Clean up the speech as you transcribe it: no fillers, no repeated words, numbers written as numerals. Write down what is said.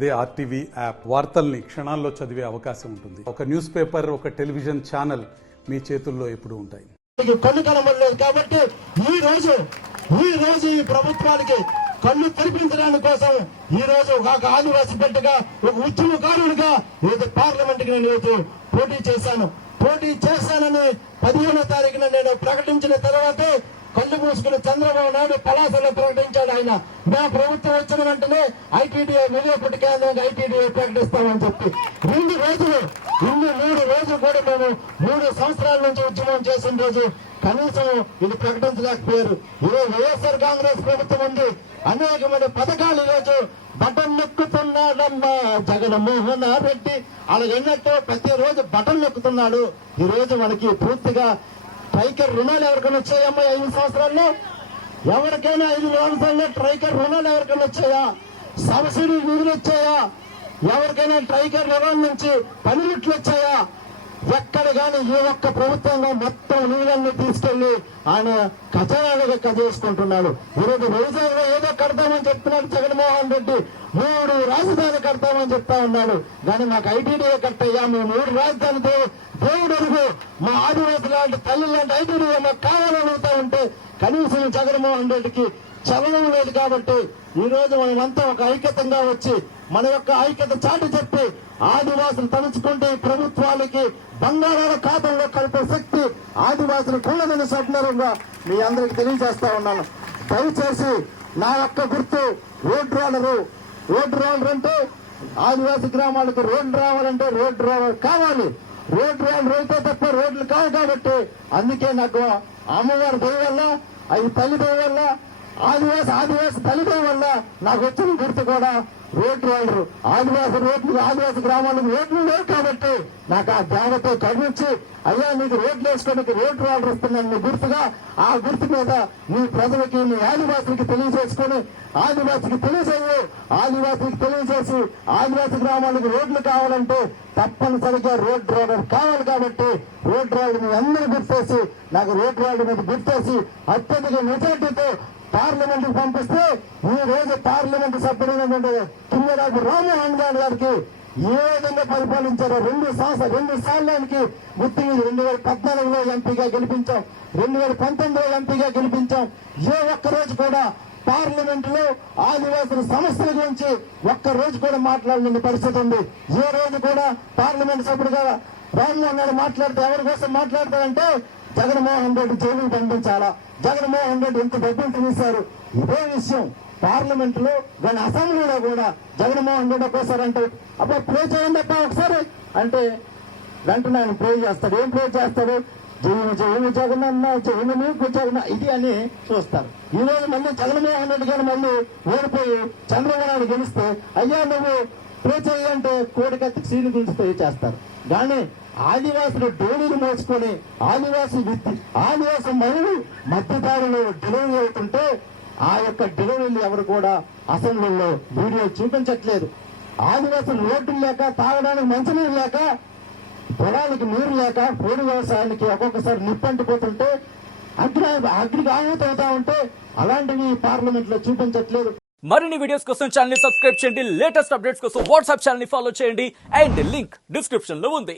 అదే RTV app వార్తల్ని క్షణాల్లో చదివే అవకాశం ఉంటుంది. ఒక న్యూస్ పేపర్, ఒక టెలివిజన్ ఛానల్ మీ చేతుల్లో ఎప్పుడూ ఉంటాయి. కన్ను కనబడలేదు కాబట్టి ఈ రోజు ఈ ప్రభుత్వానికి కన్ను తెరిపించడానికి కోసం ఈ రోజు ఒక ఆదివాసీ బిడ్డగా, ఒక ఉద్యమకారుడిగా ఈరోజు పార్లమెంట్ కి నేను పోటీ చేశానని 15వ తారీఖున నేను ప్రకటించిన తర్వాత కళ్ళు మూసుకుని చంద్రబాబు నాయుడు పలాసలో ప్రకటించాడు. ఆయన మా ప్రభుత్వం వచ్చిన వెంటనే ఐటీడీఐ విలువపట్టి కేంద్రంగా ఐటీడీఐ ప్రకటిస్తామని చెప్పి 3 రోజులు కూడా మేము 3 సంవత్సరాల నుంచి ఉద్యమం చేసిన రోజు కనీసం ఇది ప్రకటించలేకపోయారు. ఈరోజు వైఎస్ఆర్ కాంగ్రెస్ ప్రభుత్వం ఉంది, అనేకమైన పథకాలు ఈరోజు బటన్ నొక్కుతున్నాడమ్మా జగన్మోహన్ రెడ్డి అలాగన్నట్టు ప్రతిరోజు బటన్ నొక్కుతున్నాడు. ఈ రోజు మనకి పూర్తిగా ట్రైకర్ రుణాలు ఎవరికైనా వచ్చాయమ్మా 5 సంవత్సరాల్లో? ఎవరికైనా 5 సంవత్సరాల్లో ట్రైకర్ రుణాలు ఎవరికైనా వచ్చాయా? సబ్సిడీ నిధులు వచ్చాయా? ఎవరికైనా ట్రైకర్ రుణాల నుంచి పనిముట్లు వచ్చాయా? ఎక్కడ కానీ ఏ ఒక్క ప్రభుత్వంగా మొత్తం నీళ్ళన్ని తీసుకెళ్లి ఆయన ఖజానాలుగా కదేసుకుంటున్నాడు. ఈరోజు వ్యవసాయంలో ఏదో కడతామని చెప్తున్నాడు జగన్మోహన్ రెడ్డి, 3 రాజధానులు కడతామని చెప్తా ఉన్నాడు. కానీ మాకు ఐటీడీఏ కట్టయ్యా, మేము 3 రాజధానితో దేవుడు అడుగు, మా ఆదివాసి లాంటి తల్లి లాంటి ఐటీడీఏ మాకు కావాలని అడుగుతా ఉంటే కనీసం జగన్మోహన్ రెడ్డికి చలనం లేదు. కాబట్టి ఈ రోజు మనమంతా ఒక ఐక్యతంగా వచ్చి మన యొక్క ఐక్యత చాటి చెప్పి ఆదివాసులు తలుచుకుంటే ప్రభుత్వాలకి బంగారాల ఖాతాల్లో కలిపే శక్తి ఆదివాసులకు ఉన్నదని స్వప్నంగా మీ అందరికి తెలియజేస్తా ఉన్నాను. దయచేసి నా యొక్క గుర్తు రోడ్ రోలర్ అంటే ఆదివాసీ గ్రామాలకు రోడ్లు రావాలంటే రోడ్ రోలర్ కావాలి. రోడ్ రోలర్ అయితే తప్ప రోడ్లు కావు. కాబట్టి అందుకే నాకు అమ్మవారి దయ వల్ల, అది తల్లి దయ వల్ల, ఆదివాసి తల్లిదం వల్ల నాకు వచ్చిన గుర్తు కూడా రోడ్ రోలర్. ఆదివాసి గ్రామాలకు రోడ్లు లేవు కాబట్టి నాకు ఆ దేవతో కరుణించి, అయ్యా నీకు రోడ్లు వేసుకోవడానికి రోడ్ రోలర్ వస్తున్నాను నీ గుర్తుగా, ఆ గుర్తు మీద నీ ప్రజలకి, నీ ఆదివాసులకి తెలియజేసుకుని ఆదివాసికి తెలియజేసి ఆదివాసి గ్రామాలకు రోడ్లు కావాలంటే తప్పనిసరిగా రోడ్ రోలర్ కావాలి. కాబట్టి రోడ్ రోలర్ మీ అందరూ గుర్తేసి, నాకు రోడ్ రోలర్ మీద గుర్తేసి అత్యధిక మెజార్టీతో పార్లమెంట్ కు పంపిస్తే ఈ రోజు పార్లమెంట్ సభ్యుడైనటువంటి కింజరాపు రామ్మోహన్ గారికి ఏ విధంగా పరిపాలించారో 2 సార్లు గుర్తించి 2014లో ఎంపీగా గెలిపించాం, 2019లో ఎంపీగా గెలిపించాం. ఏ ఒక్కరోజు కూడా పార్లమెంట్ లో ఆదివాసుల సమస్యల గురించి ఒక్కరోజు కూడా మాట్లాడిన పరిస్థితి ఉంది. ఏ రోజు కూడా పార్లమెంట్ సభ్యుడిగా రామ్మోహన్ గారు మాట్లాడితే ఎవరి కోసం మాట్లాడతారంటే జగన్మోహన్ రెడ్డి జైలుకు పంపించాలా, జగన్మోహన్ రెడ్డి ఎంత డబ్బులు తీశారు. ఇదే విషయం పార్లమెంట్ లో కానీ అసెంబ్లీలో కూడా జగన్మోహన్ రెడ్డి ఒక్కోసారంటే అబ్బా ప్రే చేయండి అప్ప ఒకసారి అంటే వెంటనే ఆయన ప్రే చేస్తాడు. ఏం ప్రే చేస్తాడు? జగన్ జగన్ నీకు జగన్ ఇది అని చూస్తారు. ఈ రోజు మళ్ళీ జగన్మోహన్ రెడ్డి గారు మళ్ళీ ఓడిపోయి చంద్రబాబు నాయుడు గెలిస్తే అయ్యా నువ్వు ప్రే చేయంటే కోడికత్తి సీలు గురించి ప్రే చేస్తారు. కానీ ఆదివాసులు డోలీలు మోసుకొని ఆదివాసి మహిళలు మధ్యదారులు డెలివరీ అవుతుంటే ఆ యొక్క డెలివరీలు ఎవరు కూడా అసెంబ్లీలో వీడియో చూపించట్లేదు. ఆదివాసులు రోడ్లు లేక, తాగడానికి మంచినీరు లేక, పొలానికి నీరు లేక, పోడు వ్యవసాయానికి ఒక్కొక్కసారి నిప్పంటిపోతుంటే అగ్నికి ఆహుతవుతా ఉంటే అలాంటివి పార్లమెంట్ లో చూపించట్లేదు. మరిన్ని వీడియోస్ కోసం ఛానల్ ని సబ్స్క్రైబ్ చేయండి. లేటెస్ట్ అప్డేట్స్ కోసం వాట్సాప్ ఛానల్ ని ఫాలో చేయండి. అండ్ లింక్ డిస్క్రిప్షన్ లో ఉంది.